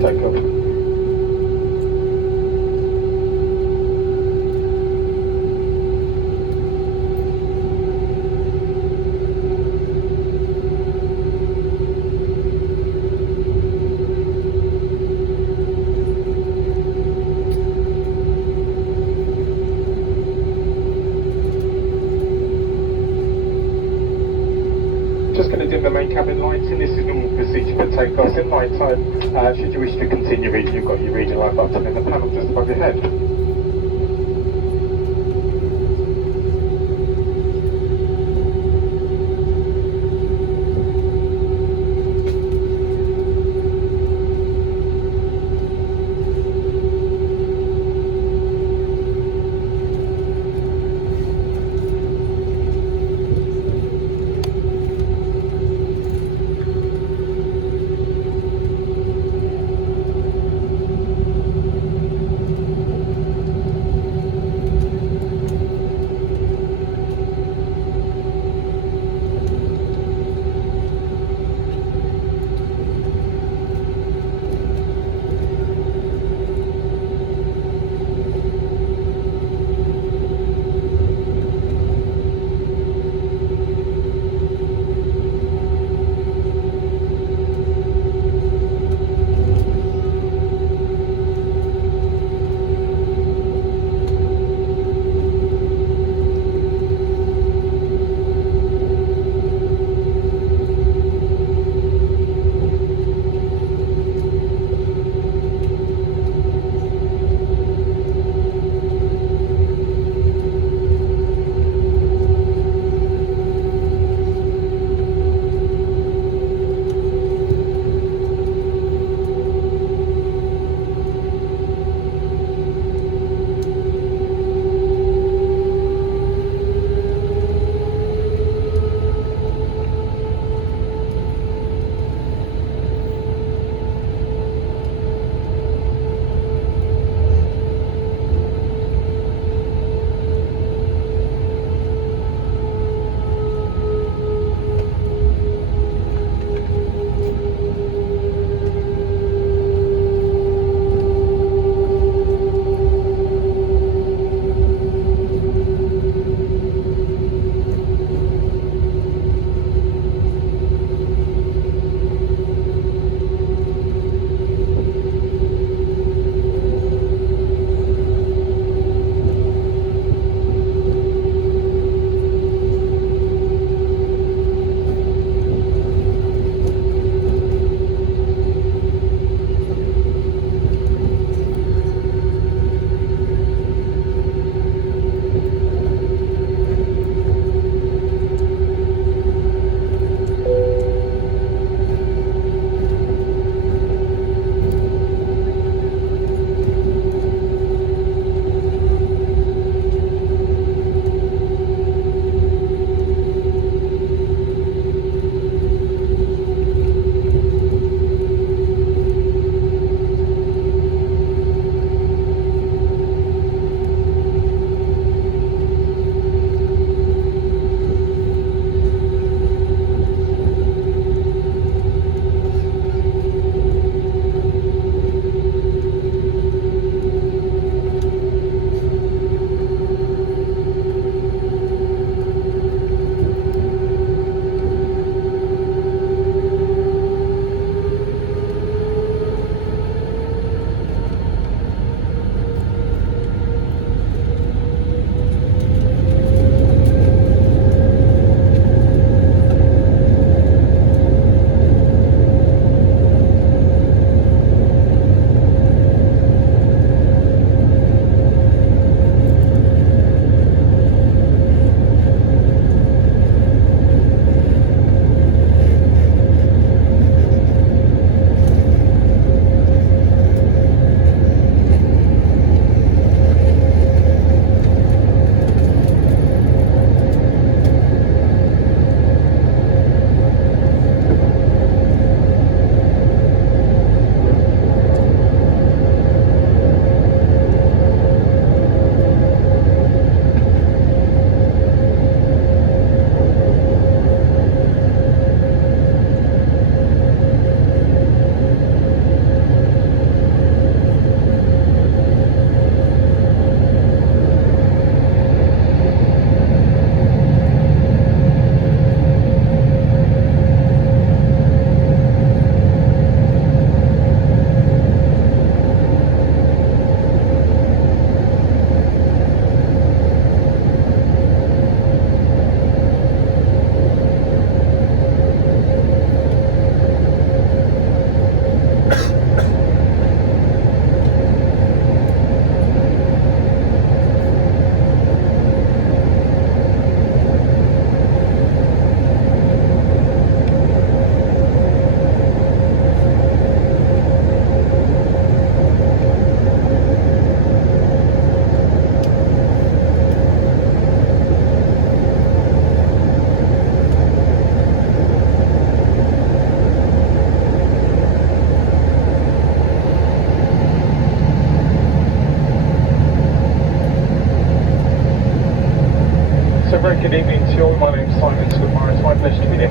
takeoff. Just going to dim the main cabin lights, and this is normal procedure for takeoffs. In night time, should you wish to continue reading, you've got your reading light button in the panel just above your head.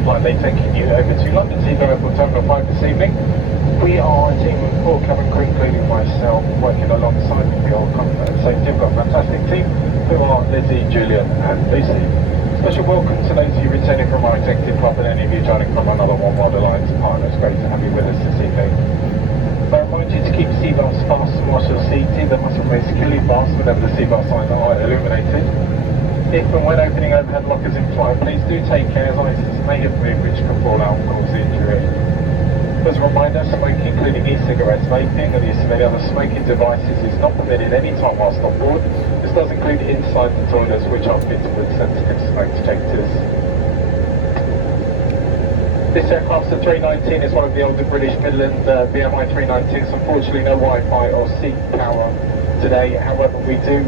Inflight taking you over to London Heathrow Airport Terminal 5 this evening. We are a team of 4 cabin crew, including myself, working alongside the old comfort and safety. We've got a fantastic team who are Lizzie, Julian and Lucy. Special welcome to those of you returning from our executive club and any of you joining from another One World Alliance partner. It's great to have you with us this evening. I remind you to keep seatbelts fastened whilst you're seated. They must remain securely fastened whenever the seatbelt signs are illuminated. If and when opening overhead lockers in flight, please do take care as items may have moved which can fall out and cause injury. As a reminder, smoking, including e-cigarettes, vaping and the use of any other smoking devices is not permitted any time whilst on board. This does include inside the toilets, which are fitted with sensitive smoke detectors. This aircraft's a 319, is one of the older British Midland BMI 319s. Unfortunately, no Wi-Fi or seat power today. However, we do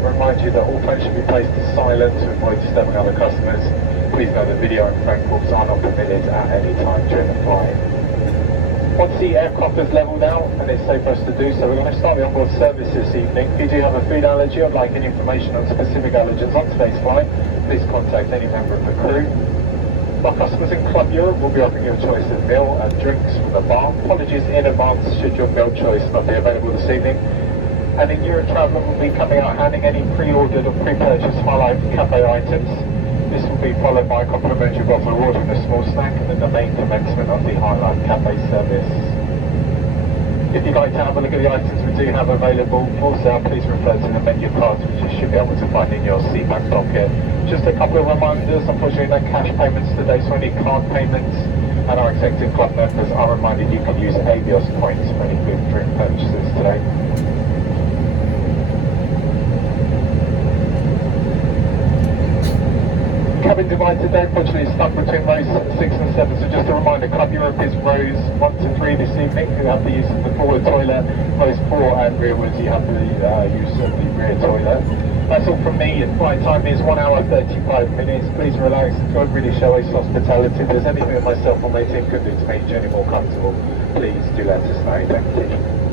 remind you that all phones should be placed to silent to avoid disturbing other customers. Please note that video and phone calls are not permitted at any time during the flight. Once the aircraft is levelled out, and it's safe for us to do so, we're going to start the onboard service this evening. If you do have a food allergy or like any information on specific allergens on today's flight, please contact any member of the crew. Our customers in Club Europe will be offering you a choice of meal and drinks from the bar. Apologies in advance should your meal choice not be available this evening. And in Europe, Traveller will be coming out handing any pre-ordered or pre-purchased Highlight Cafe items. This will be followed by a complimentary bottle of water and a small snack, and then the main commencement of the Highlight Cafe service. If you'd like to have a look at the items we do have available for sale, please refer to the menu cards which you should be able to find in your seat back pocket. Just a couple of reminders, unfortunately no cash payments today, so any card payments, and our executive club members are reminded you can use Avios points for any food and drink purchases today. Cabin divide today, unfortunately, is stuck between rows 6 and 7, so just a reminder, Club Europe is rows 1 to 3 this evening, who have the use of the forward toilet, rows 4 and rearwards, you have the use of the rear toilet. That's all from me. Flight time is 1 hour 35 minutes. Please relax, enjoy British Airways hospitality. If there's anything that myself or my team could do to make your journey more comfortable, please do let us know. Thank you.